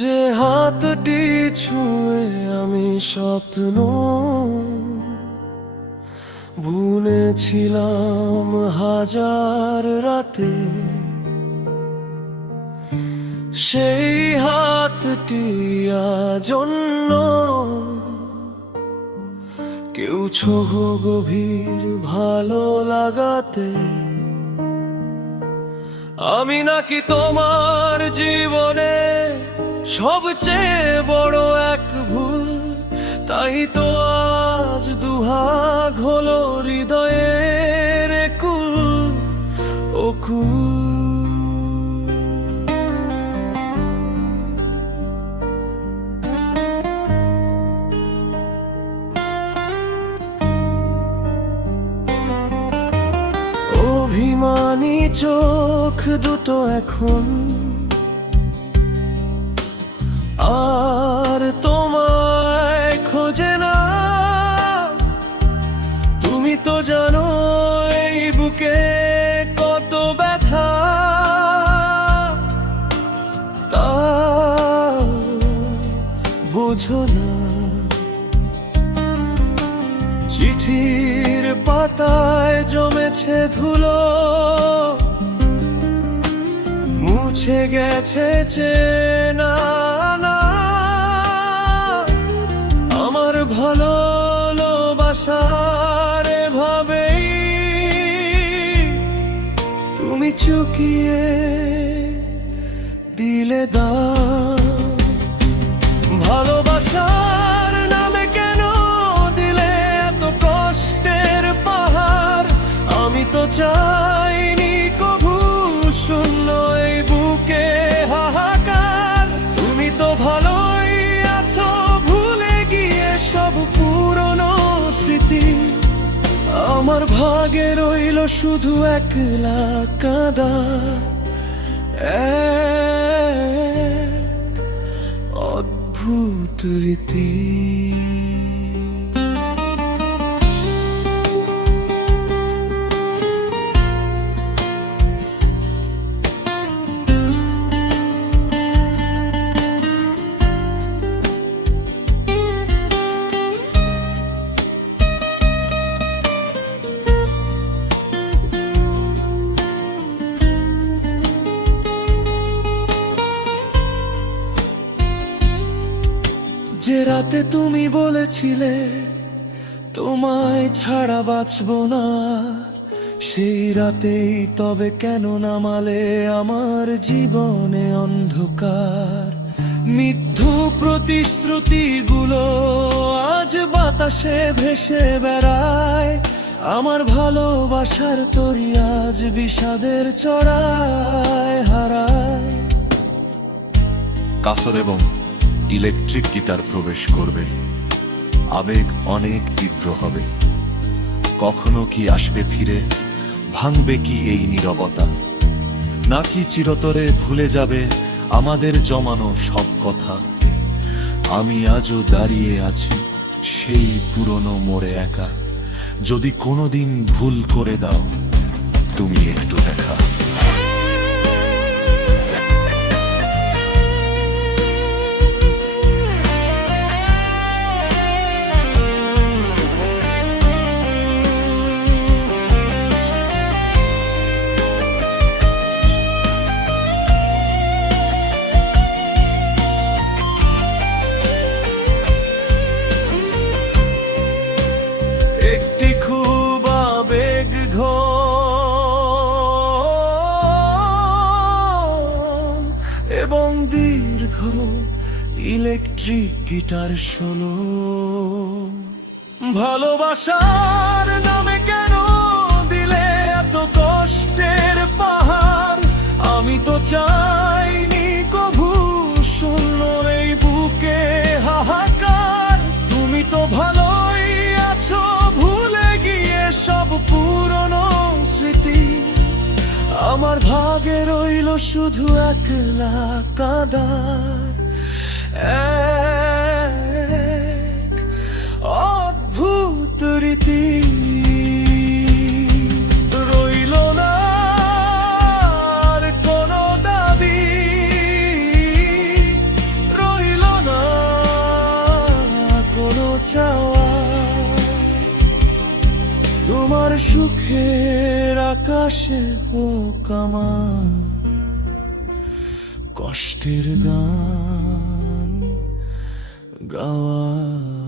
যে হাতটি ছুঁয়ে আমি স্বপ্ন বুনেছিলাম হাজার রাতে, সেই হাতটি আজ অন্য কেউ ছোহ গভীর ভালো লাগাতে। আমি নাকি তোমার জীবনে সবচেয়ে বড় এক ভুল, তাই তো আজ দুহাগ হলো হৃদয়ের কুল ও কুল। অভিমানী চোখ দুটো এখন আর তোমায় খোঁজে না। তুমি তো জানো এই বুকে কত ব্যথা, তা বোঝো না। চিঠির পাতায় জমেছে ধুলো, মুছে গেছে চেনা না। আমার ভালোবাসার ভাবেই তুমি চুকিয়ে দিলে দাও। ভালোবাসার নামে কেন দিলে এত কষ্টের পাহাড়? আমি তো চাইনি কভু শূন্য এই বুকে হাহাকার। তুমি তো ভালোই আছো ভুলে গিয়ে সব পুরনো স্মৃতি। আমার ভাগে রইল শুধু একলা কাঁদা, এক অদ্ভুত রীতি। যে রাতে তুমি বলেছিলে তোমায় ছাড়া বাঁচবো না, সেই রাতেই তবে কেন নামালে আমার জীবনে অন্ধকার? মিথ্যু প্রতিশ্রুতিগুলো আজ বাতাসে ভেসে বেড়ায়। আমার ভালোবাসার তরি আজ বিষাদের চড়ায় হারায়। কাসর এবং ইলেকট্রিক গিটার প্রবেশ করবে, আবেগ অনেক তীব্র হবে। কখনো কি আসবে ফিরে, ভাঙবে কি এই নীরবতা? নাকি চিরতরে ভুলে যাবে আমাদের জমানো সব কথা? আমি আজও দাঁড়িয়ে আছি সেই পুরনো মোড়ে একা। যদি কোনোদিন ভুল করে দাও, তুমি একটু দেখা। একটি খুব আবেগ ঘন এবং দীর্ঘ ইলেকট্রিক গিটার শোনো। ভালোবাসার নামে কেন দিলে এত কষ্টের পাহাড়? আমি তো চাইনি কভু শূন্য এই বুকে হাহাকার। তুমি তো ভালোই আছো ভুলে গিয়ে সব পুরনো স্মৃতি। আমার ভাগে রইল শুধু একলা কাঁদার, এক অদ্ভুত রীতি। রইল না আর কোনো দাবি, আকাশে হোক আমার কষ্টের গান গাওয়া।